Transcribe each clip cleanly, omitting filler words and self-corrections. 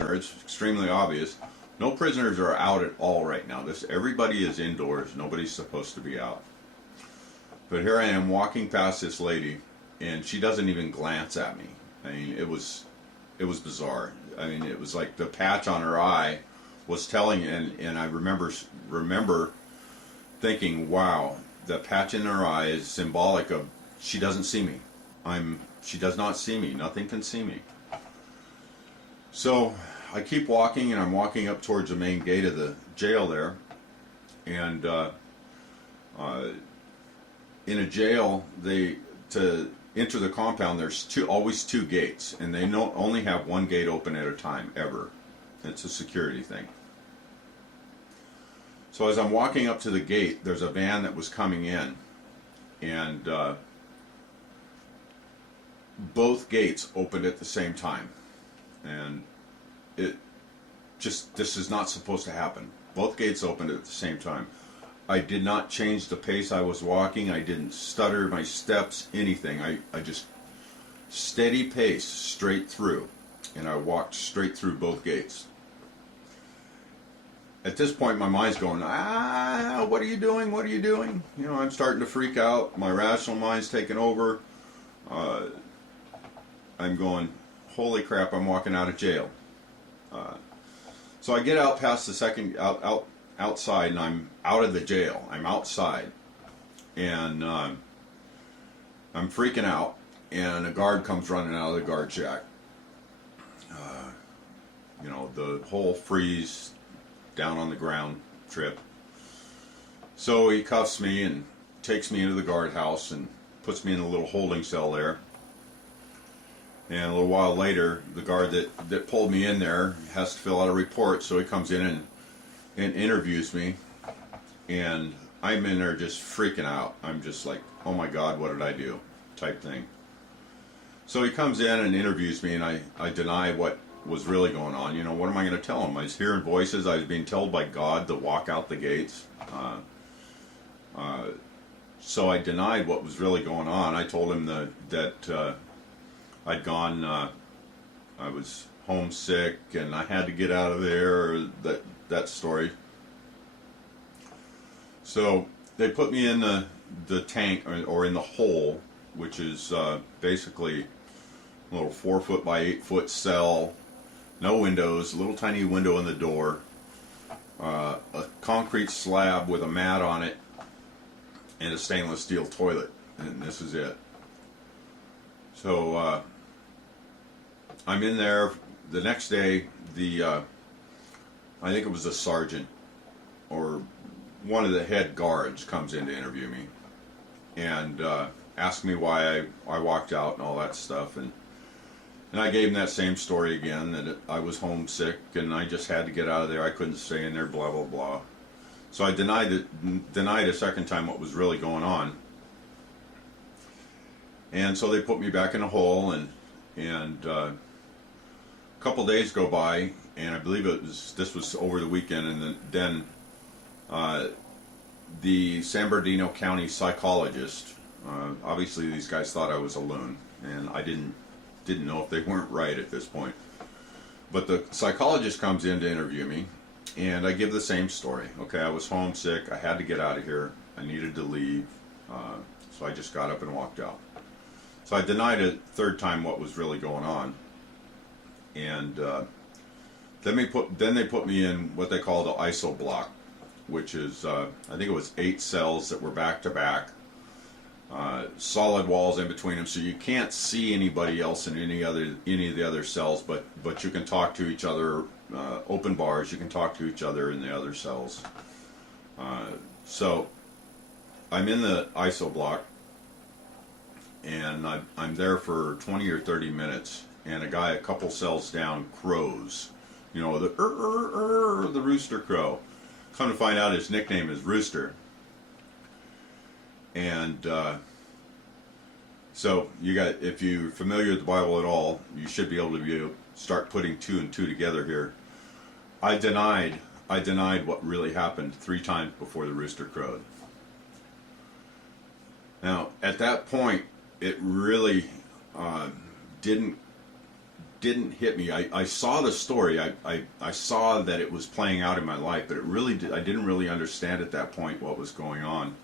It's extremely obvious. No prisoners are out at all right now. Everybody is indoors. Nobody's supposed to be out. But here I am walking past this lady, and she doesn't even glance at me. I mean, it was bizarre. I mean, it was like the patch on her eye was telling, and I remember thinking, wow, the patch in her eye is symbolic of she doesn't see me. She does not see me. Nothing can see me. So I keep walking, and I'm walking up towards the main gate of the jail there, and in a jail, to enter the compound, there's always two gates, and they only have one gate open at a time ever. It's a security thing. So as I'm walking up to the gate, there's a van that was coming in, and both gates opened at the same time, and this is not supposed to happen. Both gates opened at the same time. I did not change the pace I was walking. I didn't stutter my steps, anything. I just steady pace straight through, and I walked straight through both gates. At this point, my mind's going, what are you doing? What are you doing? You know, I'm starting to freak out. My rational mind's taking over. I'm going, holy crap, I'm walking out of jail. So I get out past the outside, and I'm out of the jail. I'm outside, and I'm freaking out, and a guard comes running out of the guard shack. You know, the whole freeze down on the ground trip. So he cuffs me and takes me into the guardhouse and puts me in a little holding cell there. And a little while later, the guard that pulled me in there has to fill out a report, so he comes in and interviews me, and I'm in there just freaking out. I'm just like, oh my God, what did I do? Type thing. So he comes in and interviews me, and I deny what was really going on. You know, what am I going to tell him? I was hearing voices. I was being told by God to walk out the gates. So I denied what was really going on. I told him that I'd gone, I was homesick and I had to get out of there, that story. So they put me in the tank, or in the hole, which is basically a little 4-foot by 8-foot cell, no windows, a little tiny window in the door, a concrete slab with a mat on it, and a stainless steel toilet, and this is it. So I'm in there. The next day, I think it was the sergeant or one of the head guards comes in to interview me, and asked me why I walked out and all that stuff, and I gave him that same story again, that I was homesick and I just had to get out of there. I couldn't stay in there, blah blah blah. So I denied a second time what was really going on, and so they put me back in a hole, and a couple days go by, and I believe this was over the weekend, and then the San Bernardino County psychologist, obviously these guys thought I was a loon, and I didn't know if they weren't right at this point. But the psychologist comes in to interview me, and I give the same story. Okay, I was homesick, I had to get out of here, I needed to leave, so I just got up and walked out. So I denied a third time what was really going on, and then they put me in what they call the ISO block, which is I think it was 8 cells that were back to back, solid walls in between them, so you can't see anybody else in any of the other cells, but you can talk to each other. Open bars, you can talk to each other in the other cells. So I'm in the ISO block, and I'm there for 20 or 30 minutes, and a guy a couple cells down crows, you know, the rooster crow. Come to find out, his nickname is Rooster. And so if you're familiar with the Bible at all, you should be able to start putting 2 and 2 together here. I denied what really happened 3 times before the rooster crowed. Now, at that point, it really didn't didn't hit me. I saw the story. I saw that it was playing out in my life, but I didn't really understand at that point what was going on.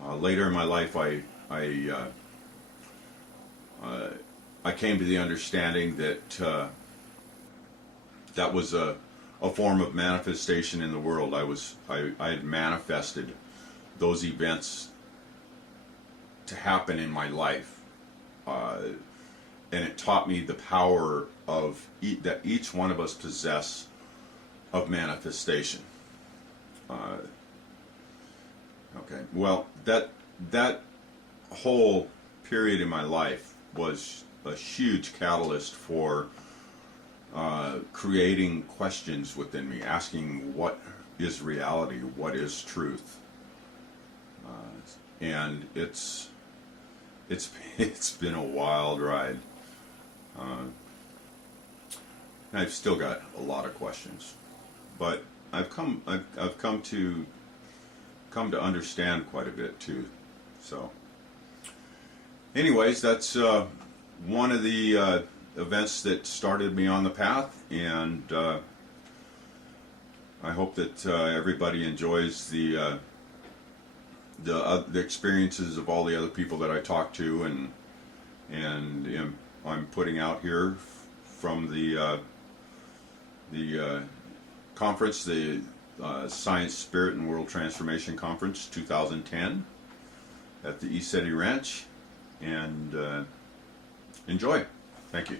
Later in my life, I came to the understanding that that was a form of manifestation in the world. I had manifested those events to happen in my life, and it taught me the power of that each one of us possess of manifestation. Okay, well, that whole period in my life was a huge catalyst for creating questions within me, asking what is reality, what is truth, and it's been a wild ride. I've still got a lot of questions, but I've come to understand quite a bit too. So, anyways, that's one of the events that started me on the path, and I hope that everybody enjoys the experiences of all the other people that I talked to, and I'm putting out here from the conference, the Science, Spirit, and World Transformation Conference 2010 at the ECETI Ranch, and enjoy. Thank you.